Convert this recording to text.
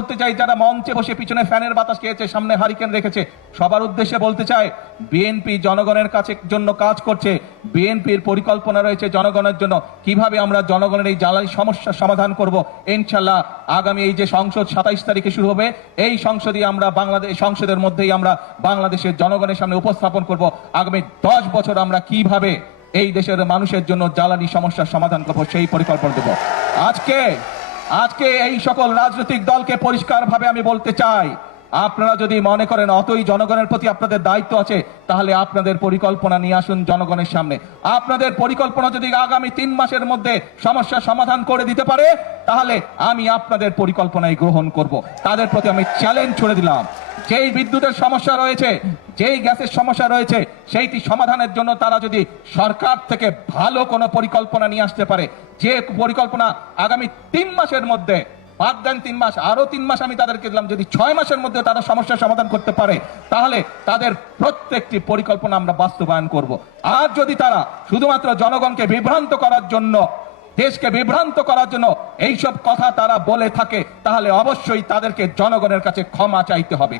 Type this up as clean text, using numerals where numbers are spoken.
বলতে চাই, যারা মঞ্চে বসে পিছনে ফ্যানের বাতাস খেয়েছে, সামনে হারিকেন রেখেছে, সবার উদ্দেশ্যে বলতে চাই, বিএনপি জনগণের কাছে জন্য কাজ করছে। বিএনপির পরিকল্পনা রয়েছে জনগণের জন্য, কিভাবে আমরা জনগণের এই জ্বালানি সমস্যার সমাধান করব। ইনশাল্লাহ আগামী এই যে সংসদ 27 তারিখে শুরু হবে, এই সংসদে আমরা সংসদের মধ্যেই আমরা বাংলাদেশের জনগণের সামনে উপস্থাপন করব আগামী 10 বছর আমরা কিভাবে এই দেশের মানুষের জন্য জ্বালানি সমস্যার সমাধান করব, সেই পরিকল্পনা দেব। আজকে এই সকল রাজনৈতিক দলকে পরিষ্কারভাবে আমি বলতে চাই, আপনারা যদি মনে করেন অতই জনগণের প্রতি আপনাদের দায়িত্ব আছে, তাহলে আপনাদের পরিকল্পনা নিয়ে আসুন জনগণের সামনে। আপনাদের পরিকল্পনা যদি আগামী 3 মাসের মধ্যে সমস্যার সমাধান করে দিতে পারে, তাহলে আমি আপনাদের পরিকল্পনায় গ্রহণ করব। তাদের প্রতি আমি চ্যালেঞ্জ ছুড়ে দিলাম, যেই বিদ্যুতের সমস্যা রয়েছে, যেই গ্যাসের সমস্যা রয়েছে, সেইটি সমাধানের জন্য তারা যদি সরকার থেকে ভালো কোনো পরিকল্পনা নিয়ে আসতে পারে, যে পরিকল্পনা আগামী 3 মাসের মধ্যে, বাদ দেন 3 মাস, আরো 3 মাস আমি তাদেরকে দিলাম, যদি 6 মাসের মধ্যে তারা সমস্যার সমাধান করতে পারে, তাহলে তাদের প্রত্যেকটি পরিকল্পনা আমরা বাস্তবায়ন করব। আর যদি তারা শুধুমাত্র জনগণকে বিভ্রান্ত করার জন্য, দেশকে বিভ্রান্ত করার জন্য এইসব কথা তারা বলে থাকে, তাহলে অবশ্যই তাদেরকে জনগণের কাছে ক্ষমা চাইতে হবে।